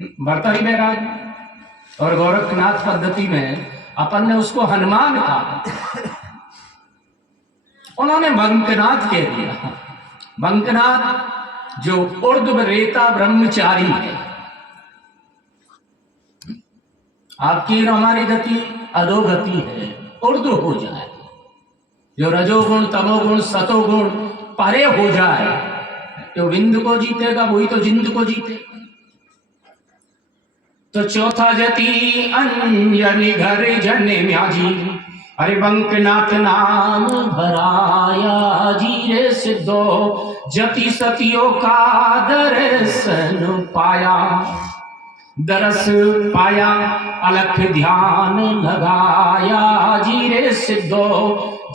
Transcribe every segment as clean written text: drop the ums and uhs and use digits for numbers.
भर्तृहरि बैराग और गोरखनाथ पद्धति में अपन ने उसको हनुमान कहा, उन्होंने बंकनाथ कह दिया। बंकनाथ जो उर्ध्वरेता ब्रह्मचारी है। आपकी और हमारी गति अधोगति है, उर्ध्व हो जाए, जो रजोगुण तमोगुण सतोगुण परे हो जाए, जो विंद को जीतेगा वही तो जिंद को जीतेगा। तो चौथा जति अंजनी घर जन म्याजी, अरे बंकनाथ नाम भराया जी रे सिद्धो, जति सतियों का दर्शन पाया। दरस पाया अलख ध्यान लगाया जी रे सिद्धो,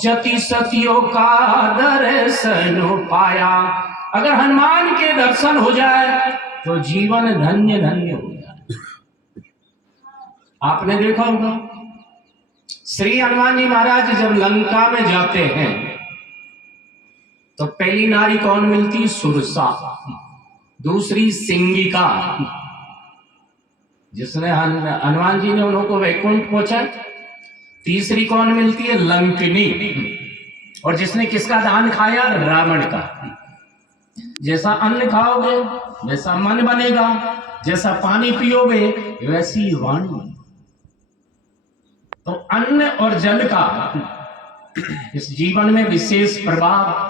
जति सतियों का दर्शन पाया। अगर हनुमान के दर्शन हो जाए तो जीवन धन्य धन्य हो जाए। आपने देखा होगा श्री हनुमान जी महाराज जब लंका में जाते हैं तो पहली नारी कौन मिलती? सुरसा, दूसरी सिंगिका, जिसने हनुमान जी ने उनको वैकुंठ पहुंचा। तीसरी कौन मिलती है? लंकिनी, और जिसने किसका दान खाया? रावण का। जैसा अन्न खाओगे वैसा मन बनेगा, जैसा पानी पियोगे वैसी वाणी। तो अन्न और जल का इस जीवन में विशेष प्रभाव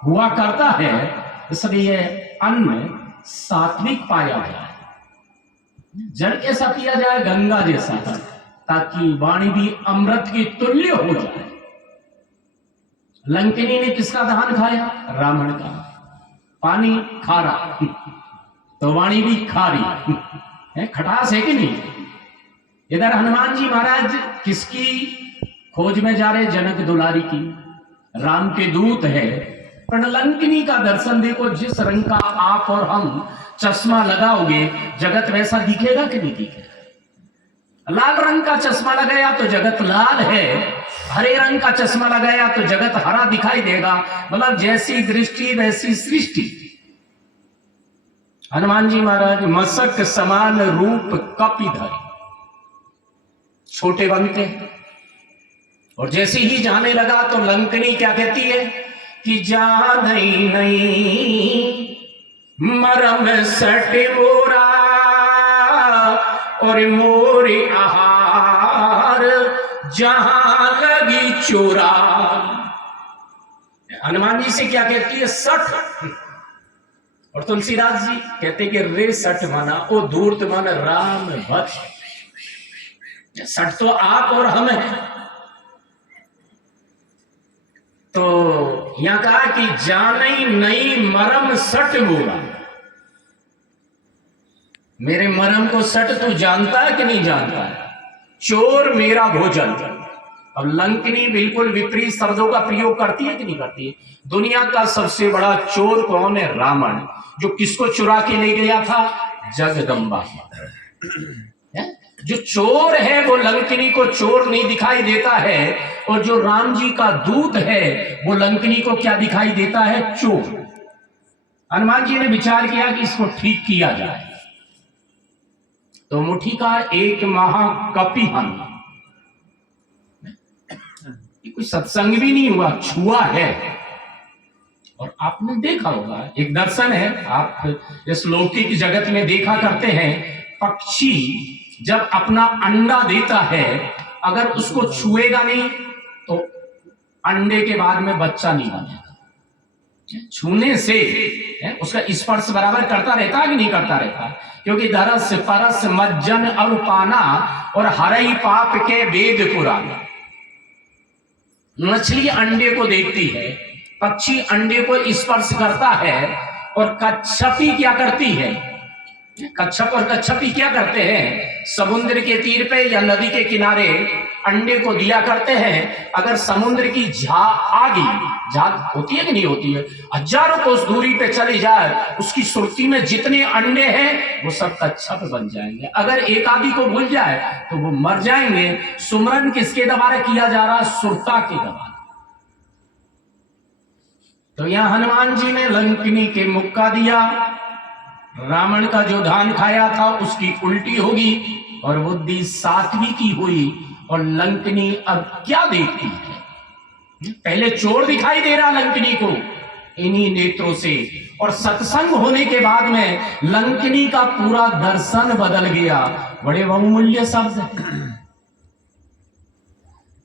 हुआ करता है, इसलिए अन्न सात्विक पाया जाए, जल कैसा पिया जाए? गंगा जैसा, ताकि वाणी भी अमृत की तुल्य हो जाए। लंकिनी ने किसका दहन खाया? रावण का। पानी खारा तो वाणी भी खारी है, खटास है कि नहीं? इधर हनुमान जी महाराज किसकी खोज में जा रहे? जनक दुलारी की, राम के दूत है। पर लंकिनी का दर्शन देखो, जिस रंग का आप और हम चश्मा लगाओगे जगत वैसा दिखेगा कि नहीं दिखेगा? लाल रंग का चश्मा लगाया तो जगत लाल है, हरे रंग का चश्मा लगाया तो जगत हरा दिखाई देगा। मतलब जैसी दृष्टि वैसी सृष्टि। हनुमान जी महाराज मसक समान रूप कपिधर, छोटे बनते हैं, और जैसे ही जाने लगा तो लंकिनी क्या कहती है कि जान नहीं मरम सट मोरा और मोरे आहार जहां लगी चोरा। हनुमान जी से क्या कहती है? सठ। और तुलसीदास जी कहते कि रे सठ माना ओ धूर्त मन राम भक्त। सठ तो आप और हम हैं। तो यहां कहा कि जाने नहीं मरम सठ मोरा, मेरे मरम को सठ तू जानता है कि नहीं जानता है? चोर मेरा भोजन। अब लंकिनी बिल्कुल विपरीत शब्दों का प्रयोग करती है कि नहीं करती है? दुनिया का सबसे बड़ा चोर कौन है? रावण, जो किसको चुरा के ले गया था? जगदम्बा। जो चोर है वो लंकिनी को चोर नहीं दिखाई देता है, और जो राम जी का दूत है वो लंकिनी को क्या दिखाई देता है? चोर। हनुमान जी ने विचार किया कि इसको ठीक किया जाए, तो मुट्ठी का एक महाकपि हन, कोई सत्संग भी नहीं हुआ, छुआ है। और आपने देखा होगा, एक दर्शन है, आप इस लौकिक जगत में देखा करते हैं, पक्षी जब अपना अंडा देता है, अगर उसको छुएगा नहीं तो अंडे के बाद में बच्चा नहीं बनेगा। छूने से उसका स्पर्श बराबर करता रहता है कि नहीं करता रहता? क्योंकि दरस परस मज्जन और पाना और हरई पाप के वेद पुराना। मछली अंडे को देखती है, पक्षी अंडे को स्पर्श करता है, और कच्छपी क्या करती है? कच्छप और कच्छपी क्या करते हैं? समुद्र के तीर पे या नदी के किनारे अंडे को दिया करते हैं। अगर समुद्र की झाग होती है कि नहीं होती है, हजारों कोस दूरी पे चली जाए, उसकी सुरती में जितने अंडे हैं वो सब कच्छप बन जाएंगे। अगर एक आदि को भूल जाए तो वो मर जाएंगे। सुमरन किसके द्वारा किया जा रहा? सुरता के द्वारा। तो यहां हनुमान जी ने लंकिनी के मुक्का दिया, रावण का जो धान खाया था उसकी उल्टी होगी और बुद्धि सात्विकी की हुई। और लंकनी अब क्या देखती है? पहले चोर दिखाई दे रहा लंकनी को इन्हीं नेत्रों से, और सत्संग होने के बाद में लंकनी का पूरा दर्शन बदल गया। बड़े बहुमूल्य शब्द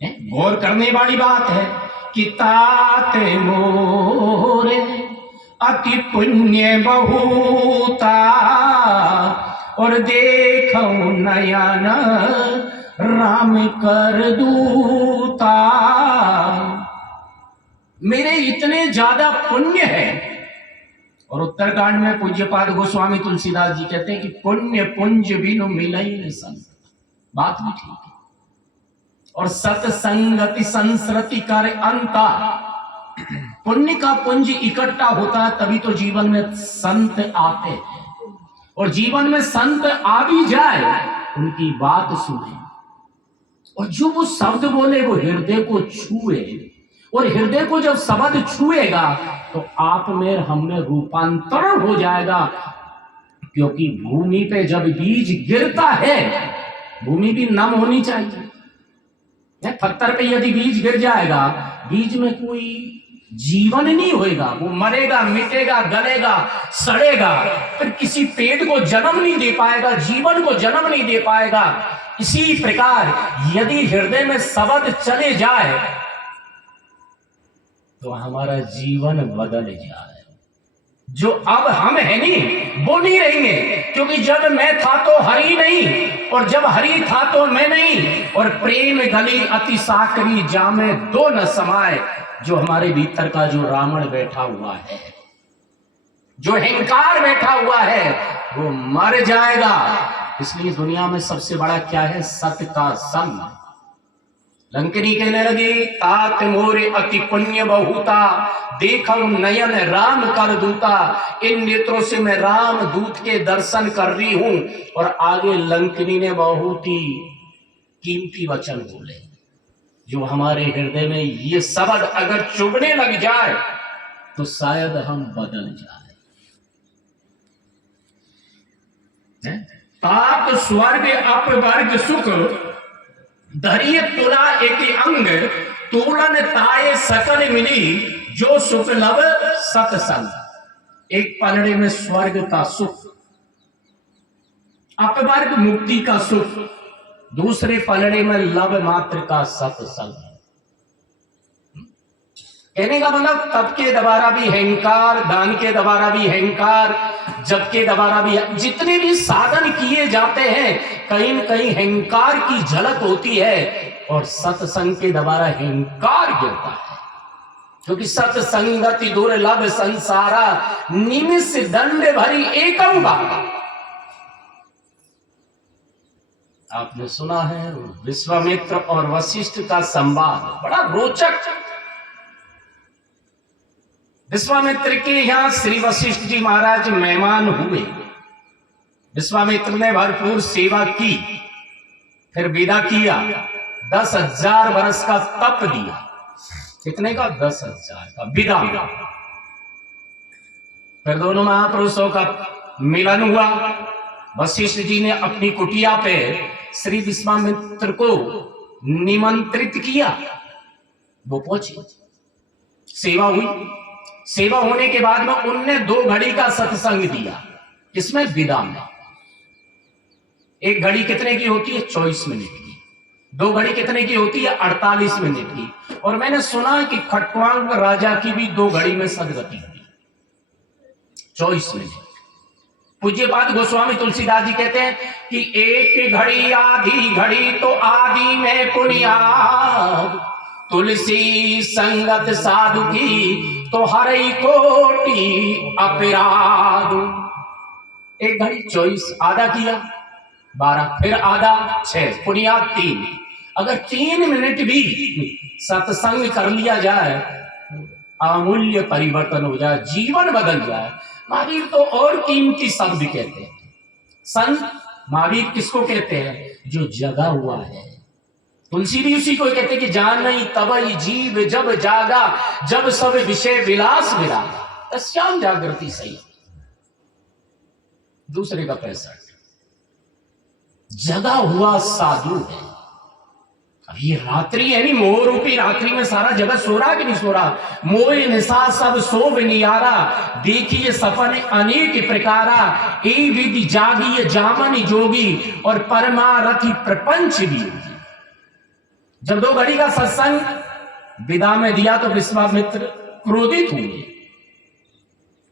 है, गौर करने वाली बात है कि तात मोरे अति पुण्य बहुता और देखो नयन राम कर दूता। मेरे इतने ज्यादा पुण्य है। और उत्तरकांड में पूज्यपाद गोस्वामी तुलसीदास जी कहते हैं कि पुण्य पुंज बिनु मिलई संत। बात भी ठीक है। और सत्संगति संस्कृति कर अंता, पुण्य का पुंज इकट्ठा होता है तभी तो जीवन में संत आते हैं। और जीवन में संत आ भी जाए उनकी बात सुने और जो वो शब्द बोले वो हृदय को छुए, और हृदय को जब शब्द छुएगा तो आप में हम में रूपांतरण हो जाएगा। क्योंकि भूमि पे जब बीज गिरता है, भूमि भी नम होनी चाहिए। पत्थर पे यदि बीज गिर जाएगा, बीज में कोई जीवन नहीं होएगा, वो मरेगा, मिटेगा, गलेगा, सड़ेगा, फिर किसी पेड़ को जन्म नहीं दे पाएगा, जीवन को जन्म नहीं दे पाएगा। इसी प्रकार यदि हृदय में शब्द चले जाए तो हमारा जीवन बदल जाए। जो अब हम है नहीं वो नहीं रहेंगे, क्योंकि जब मैं था तो हरि नहीं, और जब हरि था तो मैं नहीं। और प्रेम गली अति साकरी जामे दो न समाए। जो हमारे भीतर का जो रावण बैठा हुआ है, जो अहंकार बैठा हुआ है, वो मर जाएगा। इसलिए दुनिया में सबसे बड़ा क्या है? सत्य का संग। लंकनी कहने लगी तात मोरे अति पुण्य बहुता देखो नयन राम कर दूता। इन नेत्रों से मैं राम दूत के दर्शन कर रही हूं। और आगे लंकनी ने बहुत ही कीमती वचन बोले, जो हमारे हृदय में ये शब्द अगर चुभने लग जाए तो शायद हम बदल जाए। तात स्वर्ग अपवर्ग सुख धरिय तुला एक अंग तोड़न ताए सकल मिली जो सुख लव सत्संग। एक पलड़े में स्वर्ग का सुख, अपवर्ग मुक्ति का सुख, दूसरे पलड़े में लव मात्र का सत्संग। कहने का मतलब तप के द्वारा भी अहंकार, दान के द्वारा भी अहंकार, जप के द्वारा भी, जितने भी साधन किए जाते हैं कहीं न कहीं अहंकार की झलक होती है। और सत्संग के द्वारा अहंकार गिरता है। क्योंकि सत्संगति दुर्लभ संसारा निमिष दंड भरी एकम बाबा। आपने सुना है विश्वामित्र और वशिष्ठ का संवाद, बड़ा रोचक। विश्वामित्र के यहां श्री वशिष्ठ जी महाराज मेहमान हुए। विश्वामित्र ने भरपूर सेवा की, फिर विदा किया। 10,000 वर्ष का तप दिया। कितने का? 10,000 का विदा। फिर दोनों महापुरुषों का मिलन हुआ। वशिष्ठ जी ने अपनी कुटिया पे श्री विश्वामित्र को निमंत्रित किया। वो पहुंचे, सेवा हुई। सेवा होने के बाद में उनने 2 घड़ी का सत्संग दिया। इसमें विदा में 1 घड़ी कितने की होती है? 24 मिनट की। 2 घड़ी कितने की होती है? 48 मिनट की। और मैंने सुना कि खटवांग राजा की भी 2 घड़ी में सदगति हुई, 24 मिनट। पूज्यपाद गोस्वामी तुलसीदास जी कहते हैं कि एक घड़ी आधी घड़ी तो आदि में पुनियाद, तुलसी संगत साधु की तो हरई कोटि अपराध। 1 घड़ी 24, आधा किया 12, फिर आधा 6, पुनियाद 3। अगर 3 मिनट भी सत्संग कर लिया जाए, अमूल्य परिवर्तन हो जाए, जीवन बदल जाए। महावीर तो और कीमती शब्द कहते हैं। संत महावीर किसको कहते हैं? जो जगा हुआ है। तुलसी भी उसी को कहते कि जान नहीं तबई जीव जब जागा, जब सब विषय विलास मिला तस्याम जागृति सही। दूसरे का 65। जगा हुआ साधु है। अब ये रात्रि है नहीं, मोह रूपी रात्रि में सारा जगत सो रहा कि नहीं सो रहा। मोह निशा सब सोव नियारा, देखिए सपन अनेक प्रकारा, ए विधि जागी जामन जोगी, और परमारथी प्रपंच भी होगी। जब 2 घड़ी का सत्संग विदा में दिया तो विश्वामित्र क्रोधित हुए।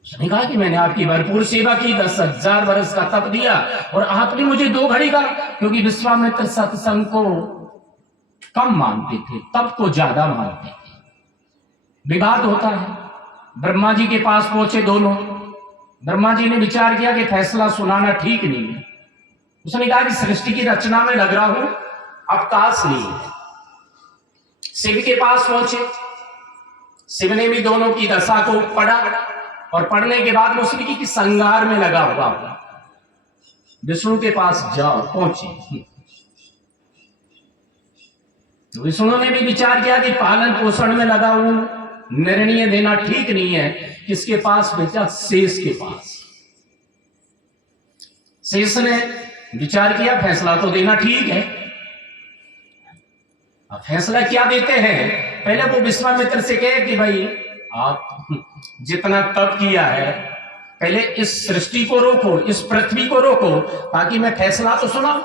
उसने कहा कि मैंने आपकी भरपूर सेवा की, 10,000 वर्ष का तप दिया, और आपने मुझे 2 घड़ी का। क्योंकि विश्वामित्र सत्संग को कम मानते थे, तप को ज्यादा मानते थे। विवाद होता है। ब्रह्मा जी के पास पहुंचे दोनों। ब्रह्मा जी ने विचार किया कि फैसला सुनाना ठीक नहीं है। उसने कहा कि सृष्टि की रचना में लग रहा हूं, अवकाश नहीं है। शिव के पास पहुंचे। शिव ने भी दोनों की दशा को पढ़ा, और पढ़ने के बाद उसने की कि संगार में लगा हुआ। विष्णु के पास जाओ, पहुंचे। तो विष्णु ने भी विचार किया कि पालन पोषण में लगा हूं, निर्णय देना ठीक नहीं है। किसके पास भेजा? शेष के पास। शेष ने विचार किया फैसला तो देना ठीक है। अब फैसला क्या देते हैं? पहले वो विश्वामित्र से कहे कि भाई आप जितना तप किया है, पहले इस सृष्टि को रोको, इस पृथ्वी को रोको, ताकि मैं फैसला तो सुनाऊं।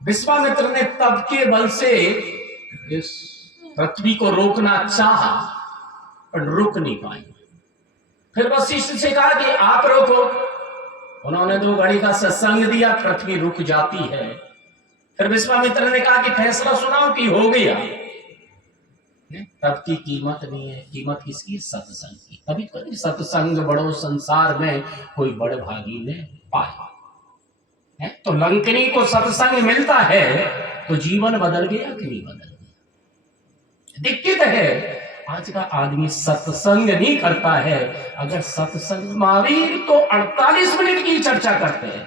विश्वामित्र ने तप के बल से इस पृथ्वी को रोकना चाहा, पर रुक नहीं पाई। फिर वशिष्ठ से कहा कि आप रोको। उन्होंने 2 घड़ी का सत्संग दिया, पृथ्वी रुक जाती है। फिर विश्वामित्र ने कहा कि फैसला सुनाओ कि हो गया। तब की कीमत नहीं है। कीमत किसकी? सत्संग की। कभी कभी सत्संग बड़ो संसार में कोई बड़े भागी ने पाया है। तो लंकनी को सत्संग मिलता है तो जीवन बदल गया कि नहीं बदल गया? दिक्कत है आज का आदमी सत्संग नहीं करता है। अगर सत्संग, महावीर तो 48 मिनट की चर्चा करते हैं।